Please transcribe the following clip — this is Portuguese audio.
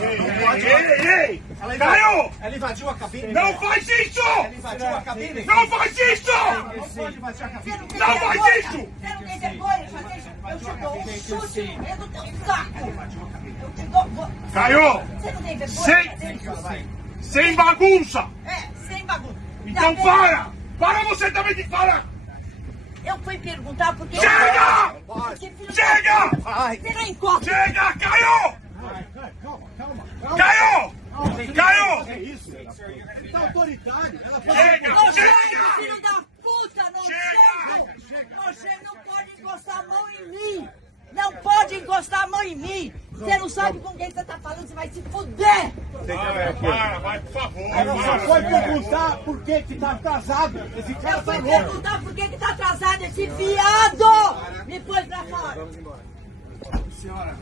Ei! Caio! Ela invadiu a cabine. Não faz isso! Ela invadiu a cabine. Não faz isso! Não pode invadir a cabine. Não faz isso! Você não tem vergonha de fazer isso? Eu te dou um chute no meio do teu saco. Eu te dou... Caio! Você não tem vergonha de fazer Sem, isso? sem bagunça! Sem bagulho. Então para! Para você também que para! Eu fui perguntar porque... Chega! Chega! Você não encosta. Chega, Caio! Calma. Caio! Caio! É isso. Tá autoritário. Ela Chega! Nojento, Chega! filho da puta! Nojento! Nojento não pode encostar a mão em mim! Não pode encostar a mão em mim! Você não sabe com quem você tá falando, você vai se fuder! Vai, por favor. Ela só foi perguntar por que tá atrasado. Esse cara Eu tá fui louco. perguntar por que tá atrasado esse viado! Me pôs pra fora! Senhora.